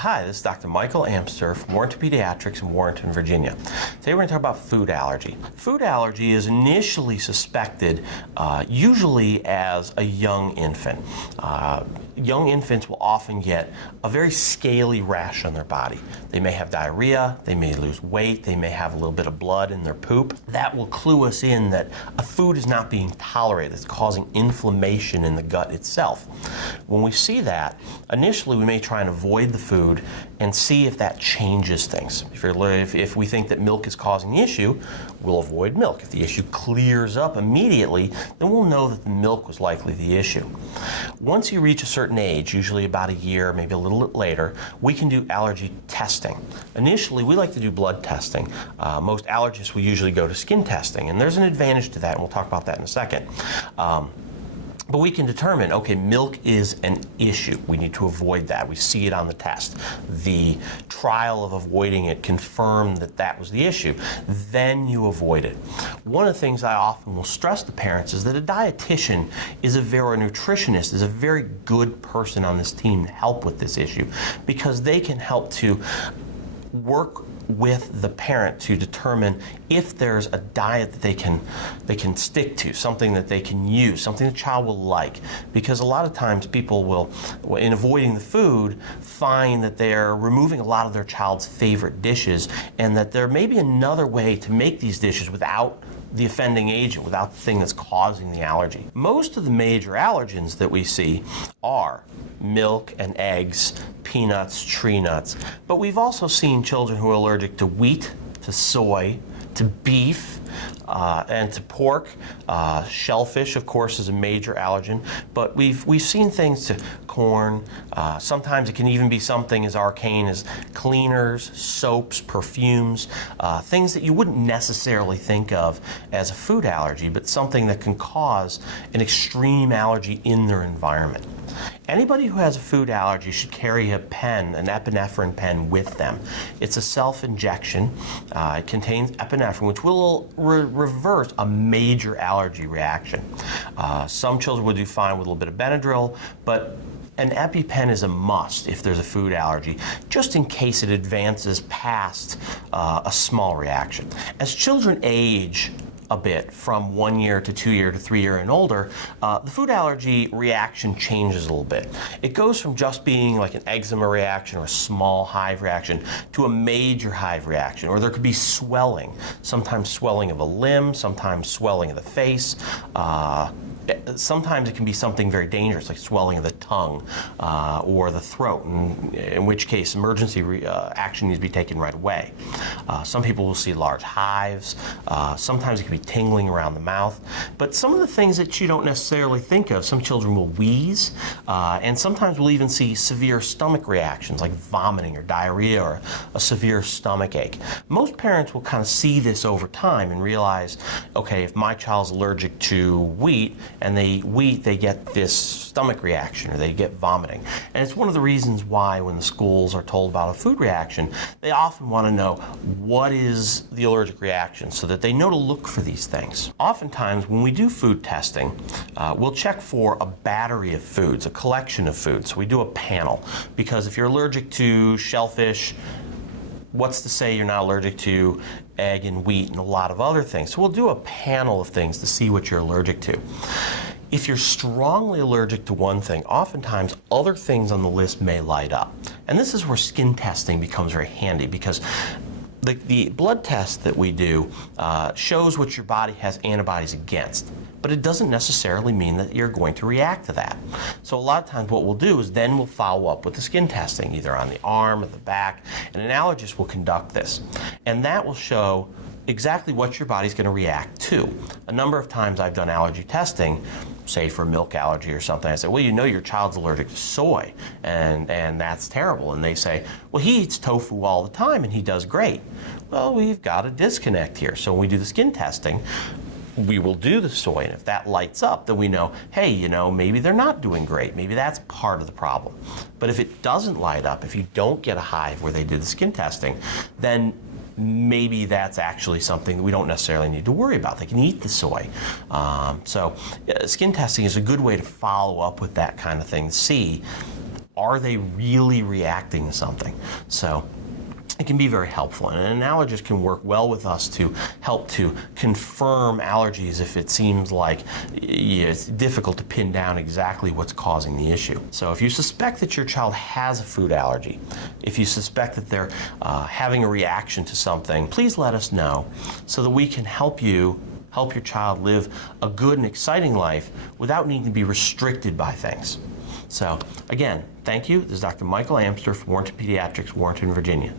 Hi, this is Dr. Michael Amster from Warrenton Pediatrics in Warrenton, Virginia. Today we're going to talk about food allergy. Food allergy is initially suspected usually as a young infant. Young infants will often get a very scaly rash on their body. They may have diarrhea, they may lose weight, they may have a little bit of blood in their poop. That will clue us in that a food is not being tolerated. It's causing inflammation in the gut itself. When we see that, initially we may try and avoid the food and see if that changes things. If we think that milk is causing the issue, we'll avoid milk. If the issue clears up immediately, then we'll know that the milk was likely the issue. Once you reach a certain age, usually about a year, maybe a little bit later, we can do allergy testing. Initially, we like to do blood testing. Most allergists will usually go to skin testing, and there's an advantage to that, and we'll talk about that in a second. But we can determine, okay, milk is an issue. We need to avoid that. We see it on the test. The trial of avoiding it confirmed that that was the issue. Then you avoid it. One of the things I often will stress to parents is that a dietitian or a nutritionist is a very good person on this team to help with this issue, because they can help to work with the parent to determine if there's a diet that they can stick to, something that they can use, something the child will like. Because a lot of times people will, in avoiding the food, find that they're removing a lot of their child's favorite dishes, and that there may be another way to make these dishes without the offending agent, without the thing that's causing the allergy. Most of the major allergens that we see are milk and eggs, peanuts, tree nuts, but we've also seen children who are allergic to wheat, to soy, to beef, and to pork. Shellfish, of course, is a major allergen, but we've seen things to corn. Sometimes it can even be something as arcane as cleaners, soaps, perfumes, things that you wouldn't necessarily think of as a food allergy, but something that can cause an extreme allergy in their environment. Anybody who has a food allergy should carry a pen, an epinephrine pen, with them. It's a self-injection. It contains epinephrine, which will reverse a major allergy reaction. Some children will do fine with a little bit of Benadryl, but an EpiPen is a must if there's a food allergy, just in case it advances past a small reaction. As children age a bit from 1 year to 2 year to 3 year and older, the food allergy reaction changes a little bit. It goes from just being like an eczema reaction or a small hive reaction to a major hive reaction, or there could be swelling, sometimes swelling of a limb, sometimes swelling of the face. Sometimes it can be something very dangerous, like swelling of the tongue or the throat, in which case emergency action needs to be taken right away. Some people will see large hives. Sometimes it can be tingling around the mouth. But some of the things that you don't necessarily think of, some children will wheeze, and sometimes we'll even see severe stomach reactions like vomiting or diarrhea or a severe stomach ache. Most parents will kind of see this over time and realize, okay, if my child's allergic to wheat and they eat wheat, they get this stomach reaction or they get vomiting. And it's one of the reasons why when the schools are told about a food reaction, they often want to know what is the allergic reaction so that they know to look for these things. Oftentimes when we do food testing, we'll check for a battery of foods, a collection of foods. So we do a panel, because if you're allergic to shellfish, what's to say you're not allergic to egg and wheat and a lot of other things? So we'll do a panel of things to see what you're allergic to. If you're strongly allergic to one thing, oftentimes other things on the list may light up. And this is where skin testing becomes very handy, because the blood test that we do shows what your body has antibodies against, but it doesn't necessarily mean that you're going to react to that. So a lot of times what we'll do is then we'll follow up with the skin testing, either on the arm or the back, and an allergist will conduct this. And that will show exactly what your body's going to react to. A number of times I've done allergy testing, say for milk allergy or something. I say, well, you know your child's allergic to soy, and that's terrible. And they say, well, he eats tofu all the time and he does great. Well, we've got a disconnect here. So when we do the skin testing, we will do the soy, and if that lights up, then we know, hey, you know, maybe they're not doing great. Maybe that's part of the problem. But if it doesn't light up, if you don't get a hive where they do the skin testing, then maybe that's actually something that we don't necessarily need to worry about. They can eat the soy. Skin testing is a good way to follow up with that kind of thing, to see, are they really reacting to something? So it can be very helpful, and an allergist can work well with us to help to confirm allergies if it seems like it's difficult to pin down exactly what's causing the issue. So if you suspect that your child has a food allergy, if you suspect that they're having a reaction to something, please let us know so that we can help your child live a good and exciting life without needing to be restricted by things. So again, thank you. This is Dr. Michael Amster from Warrenton Pediatrics, Warrenton, Virginia.